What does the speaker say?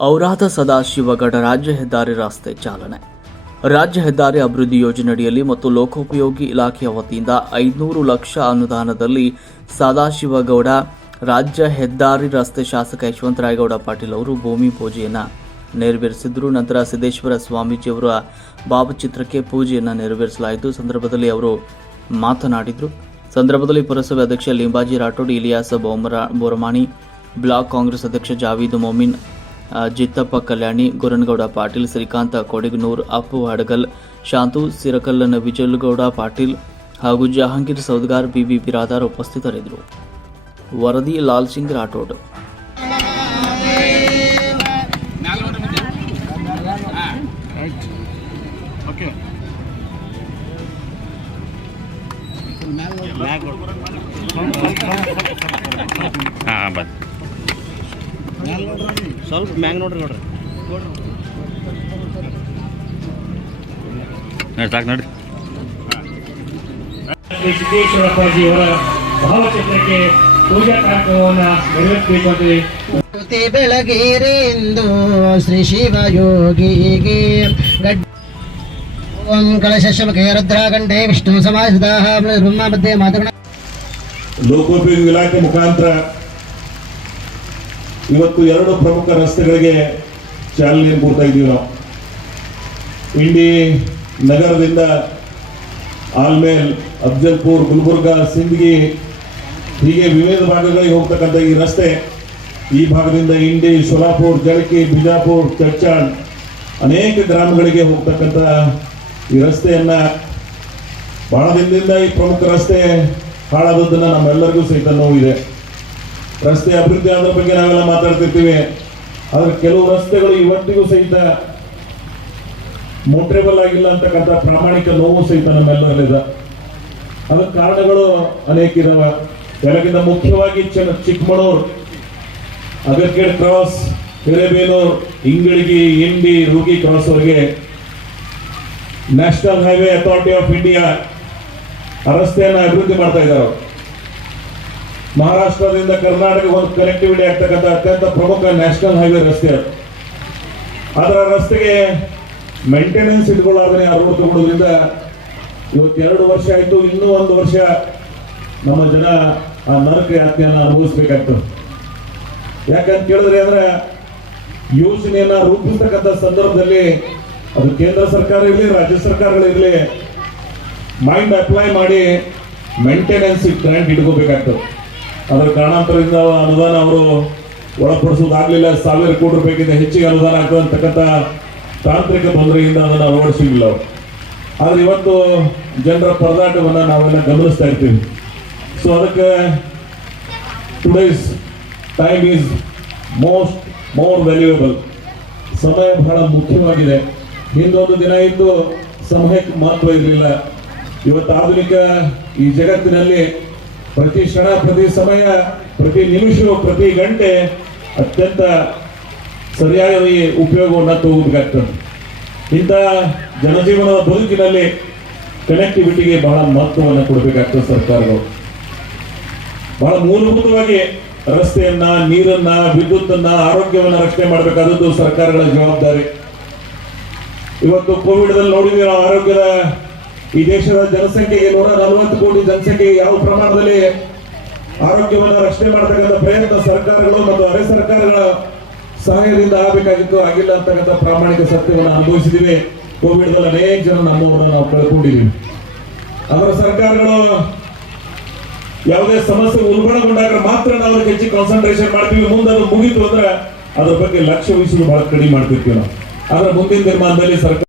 ಔರಾದ ಸದಾಶಿವಗಡ ರಾಜ್ಯ ಹೆದ್ದಾರಿ ರಸ್ತೆ ಚಾಲನೆ. ರಾಜ್ಯ ಹೆದ್ದಾರಿ ಅಭಿವೃದ್ಧಿ ಯೋಜನೆಯಡಿಯಲ್ಲಿ ಮತ್ತು ಲೋಕೋಪಯೋಗಿ ಇಲಾಖೆಯ ವತಿಯಿಂದ ಐದುನೂರು ಲಕ್ಷ ಅನುದಾನದಲ್ಲಿ ಸದಾಶಿವಗೌಡ ರಾಜ್ಯ ಹೆದ್ದಾರಿ ರಸ್ತೆ ಶಾಸಕ ಯಶವಂತರಾಯಗೌಡ ಪಾಟೀಲ್ ಅವರು ಭೂಮಿ ಪೂಜೆಯನ್ನು ನೆರವೇರಿಸಿದರು. ನಂತರ ಸಿದ್ದೇಶ್ವರ ಸ್ವಾಮೀಜಿಯವರ ಭಾವಚಿತ್ರಕ್ಕೆ ಪೂಜೆಯನ್ನು ನೆರವೇರಿಸಲಾಯಿತು. ಸಂದರ್ಭದಲ್ಲಿ ಅವರು ಮಾತನಾಡಿದರು. ಸಂದರ್ಭದಲ್ಲಿ ಪುರಸಭೆ ಅಧ್ಯಕ್ಷ ಲಿಂಬಾಜಿ ರಾಠೋಡ್, ಇಲಿಯಾಸ್ ಬೋಮರಾ ಬೋರಮಾಣಿ, ಬ್ಲಾಕ್ ಕಾಂಗ್ರೆಸ್ ಅಧ್ಯಕ್ಷ ಜಾವೀದ್ ಮೊಮಿನ್ ಜಿತ್ತಪ್ಪ ಕಲ್ಯಾಣಿ, ಗುರನಗೌಡ ಪಾಟೀಲ್, ಶ್ರೀಕಾಂತ ಕೊಡಗನೂರ್, ಅಪ್ಪು ಹಡಗಲ್, ಶಾಂತು ಸಿರಕಲ್ಲನ ವಿಜಯಗೌಡ ಪಾಟೀಲ್ ಹಾಗೂ ಜಹಾಂಗೀರ್ ಸೌದ್ಗಾರ್ ಬಿಬಿ ಬಿರಾದಾರ್ ಉಪಸ್ಥಿತರಿದ್ದರು. ವರದಿ ಲಾಲ್ ಸಿಂಗ್ ರಾಠೋಡ್ ಹಾಂ ಸ್ವಲ್ಪ ಮ್ಯಾಂಗ್ ನೋಡ್ರಿ ನೋಡ್ರಿ. ನೋಡಿ ಸಾಕು ನೋಡಿ. ಶ್ರೀ ಸಿದ್ದೇಶ್ವರಪ್ಪಾಜಿಯವರ ಭಾವಚಿತ್ರಕ್ಕೆ ಪೂಜಾ ಕಾರ್ಯಕ್ರಮವನ್ನು ನೆರವೇರಿಸಬೇಕು ಜ್ಯೋತಿ ಬೆಳಗಿರೆಂದು ಶ್ರೀ ಶಿವಯೋಗಿಗೆ ಗಡ್ ಓಂ ಕಳಶಮಕೆ ರುದ್ರಾಗಂಡೆ ವಿಷ್ಣು ಸಮಾಜದ ಬ್ರಹ್ಮ ಮಧ್ಯೆ ಮಾತುಗಳ ಲೋಕೋಪಯೋಗಿ ಇಲಾಖೆ ಮುಖಾಂತರ ಇವತ್ತು ಎರಡು ಪ್ರಮುಖ ರಸ್ತೆಗಳಿಗೆ ಚಾಲನೆ ಕೊಡ್ತಾ ಇದ್ದೀವಿ ನಾವು. ಇಂಡಿ ನಗರದಿಂದ ಆಲ್ಮೇಲ್ ಅಫ್ಜಲ್ಪುರ್, ಗುಲ್ಬರ್ಗ, ಸಿಂದಗಿ ಹೀಗೆ ವಿವಿಧ ಭಾಗಗಳಿಗೆ ಹೋಗ್ತಕ್ಕಂಥ ಈ ರಸ್ತೆ ಈ ಭಾಗದಿಂದ ಇಂಡಿ, ಸೊಲಾಪುರ್, ಜಳಕಿ, ಬಿಜಾಪುರ್, ಚರ್ಚಾಳ್ ಅನೇಕ ಗ್ರಾಮಗಳಿಗೆ ಹೋಗ್ತಕ್ಕಂಥ ಈ ರಸ್ತೆಯನ್ನ ಬಹಳ ದಿನದಿಂದ ಈ ಪ್ರಮುಖ ರಸ್ತೆ ಹಾಳಾದದ್ದನ್ನು ನಮ್ಮೆಲ್ಲರಿಗೂ ಸಹಿತ ನೋವಿದೆ ರಸ್ತೆ ಅಭಿವೃದ್ಧಿ ಆದ ಬಗ್ಗೆ ನಾವೆಲ್ಲ ಮಾತಾಡ್ತಿರ್ತೀವಿ. ಆದ್ರೆ ಕೆಲವು ರಸ್ತೆಗಳು ಇವತ್ತಿಗೂ ಸಹಿತ ಮೋಟ್ರೇಬಲ್ ಆಗಿಲ್ಲ ಅಂತಕ್ಕಂಥ ಪ್ರಾಮಾಣಿಕ ನೋವು ಸಹಿತ ನಮ್ಮೆಲ್ಲರಲ್ಲಿದೆ. ಅದಕ್ಕೆ ಕಾರಣಗಳು ಅನೇಕ ಇದಾವೆ. ಎಲ್ಲಕ್ಕಿಂತ ಮುಖ್ಯವಾಗಿ Chikkamagaluru Agarkhed cross ಹಿರೇಬೇಲೂರು, Ingaligi, Indi, Rugi ಕ್ರಾಸ್ವರೆಗೆ national highway authority of India ರಸ್ತೆಯನ್ನು ಅಭಿವೃದ್ಧಿ ಮಾಡ್ತಾ ಇದ್ದಾರೆ. ಮಹಾರಾಷ್ಟ್ರದಿಂದ ಕರ್ನಾಟಕ ಒಂದು ಕನೆಕ್ಟಿವಿಟಿ ಆಗ್ತಕ್ಕಂಥ ಅತ್ಯಂತ ಪ್ರಮುಖ ನ್ಯಾಷನಲ್ ಹೈವೇ ರಸ್ತೆ ಅದು. ಅದರ ರಸ್ತೆಗೆ ಮೇಂಟೆನೆನ್ಸ್ ಇಟ್ಕೊಳ್ಳೋದನ್ನ ಅರವತ್ತು ಕೊಡೋದ್ರಿಂದ ಇವತ್ತು ಎರಡು ವರ್ಷ ಆಯ್ತು, ಇನ್ನೂ ಒಂದು ವರ್ಷ ನಮ್ಮ ಜನ ಆ ನರಕ ಯಾತ್ರೆಯನ್ನು ಅನುಭವಿಸ್ಬೇಕಾಗ್ತದೆ ಯಾಕಂತ ಕೇಳಿದ್ರೆ ಅಂದ್ರೆ ಯೋಜನೆಯನ್ನ ರೂಪಿಸ್ತಕ್ಕಂಥ ಸಂದರ್ಭದಲ್ಲಿ ಅದು ಕೇಂದ್ರ ಸರ್ಕಾರ ಇರಲಿ, ರಾಜ್ಯ ಸರ್ಕಾರಗಳಿರಲಿ ಮೈಂಡ್ ಅಪ್ಲೈ ಮಾಡಿ ಮೇಂಟೆನೆನ್ಸ್ ಗ್ರಾಂಟ್ ಇಟ್ಕೋಬೇಕಾಗ್ತದೆ. ಅದರ ಕಾರಣಾಂತರದಿಂದ ಅನುದಾನ ಅವರು ಒಳಪಡಿಸೋದಾಗ್ಲಿಲ್ಲ ಸಾವಿರ ಕೋಟಿ ರೂಪಾಯಿಗಿಂತ ಹೆಚ್ಚಿಗೆ ಅನುದಾನ ಆಗ್ತದೆ ತಾಂತ್ರಿಕ ತೊಂದರೆಯಿಂದ ಅದನ್ನು ಅಳವಡಿಸಿಲ್ಲ ಆದ್ರೆ ಇವತ್ತು ಜನರ ಪರದಾಟವನ್ನು ನಾವೆಲ್ಲ ಗಮನಿಸ್ತಾ ಇರ್ತೀವಿ. ಸೊ ಅದಕ್ಕೆ today's time is most more valuable ಸಮಯ ಬಹಳ ಮುಖ್ಯವಾಗಿದೆ. ಹಿಂದೊಂದು ದಿನ ಇದ್ದು ಸಮಯಕ್ಕೆ ಮಹತ್ವ ಇರಲಿಲ್ಲ. ಇವತ್ತು ಆಧುನಿಕ ಈ ಜಗತ್ತಿನಲ್ಲಿ ಪ್ರತಿ ಕ್ಷಣ, ಪ್ರತಿ ಸಮಯ, ಪ್ರತಿ ನಿಮಿಷ ಪ್ರತಿ ಗಂಟೆ ಅತ್ಯಂತ ಸರಿಯಾಗಿ ಉಪಯೋಗವನ್ನು ತಗೋಬೇಕಾಗ್ತದೆ. ಇಂಥ ಜನಜೀವನದ ಬದುಕಿನಲ್ಲಿ ಕನೆಕ್ಟಿವಿಟಿಗೆ ಬಹಳ ಮಹತ್ವವನ್ನು ಕೊಡಬೇಕಾಗ್ತದೆ ಸರ್ಕಾರಗಳು. ಬಹಳ ಮೂಲಭೂತವಾಗಿ ರಸ್ತೆಯನ್ನ, ನೀರನ್ನ, ವಿದ್ಯುತ್ತನ್ನ, ಆರೋಗ್ಯವನ್ನ ರಕ್ಷಣೆ ಮಾಡಬೇಕಾದದ್ದು ಸರ್ಕಾರಗಳ ಜವಾಬ್ದಾರಿ. ಇವತ್ತು ಕೋವಿಡ್ ದಲ್ಲಿ ನೋಡಿದ್ವಿ ಆರೋಗ್ಯದ ಈ ದೇಶದ ಜನಸಂಖ್ಯೆಗೆ ನೂರ ನಲವತ್ತು ಕೋಟಿ ಜನಸಂಖ್ಯೆಗೆ ಯಾವ ಪ್ರಮಾಣದಲ್ಲಿ ಆರೋಗ್ಯವನ್ನು ರಕ್ಷಣೆ ಮಾಡತಕ್ಕಂಥ ಪ್ರಯತ್ನ ಸರ್ಕಾರಗಳು ಮತ್ತು ಅರೆ ಸರ್ಕಾರಗಳ ಸಹಾಯದಿಂದ ಆಗಬೇಕಾಗಿತ್ತು, ಆಗಿಲ್ಲ ಅಂತಕ್ಕಂಥ ಪ್ರಾಮಾಣಿಕ ಸತ್ಯವನ್ನು ಅನುಭವಿಸಿದೀವಿ ಕೋವಿಡ್ ದಲ್ಲಿ ಅನೇಕ ಜನ ನಮ್ಮವರನ್ನ ನಾವು ಕಳ್ಕೊಂಡಿದ್ದೀವಿ. ಅದರ ಸರ್ಕಾರಗಳು ಯಾವುದೇ ಸಮಸ್ಯೆ ಉಲ್ಬಣಗೊಂಡಾಗ ಮಾತ್ರ ನಾವು ಅದಕ್ಕೆ ಹೆಚ್ಚು ಕಾನ್ಸಂಟ್ರೇಷನ್ ಮಾಡ್ತೀವಿ. ಮುಂದೆ ಅದು ಮುಗಿತು ಅಂದ್ರೆ ಅದರ ಬಗ್ಗೆ ಲಕ್ಷ್ಯ ವಹಿಸಲು ಬಹಳ ಕಡಿಮೆ ಮಾಡ್ತಿರ್ತೀವಿ ನಾವು. ಆದ್ರೆ ಮುಂದಿನ ತೀರ್ಮಾನದಲ್ಲಿ ಸರ್ಕಾರ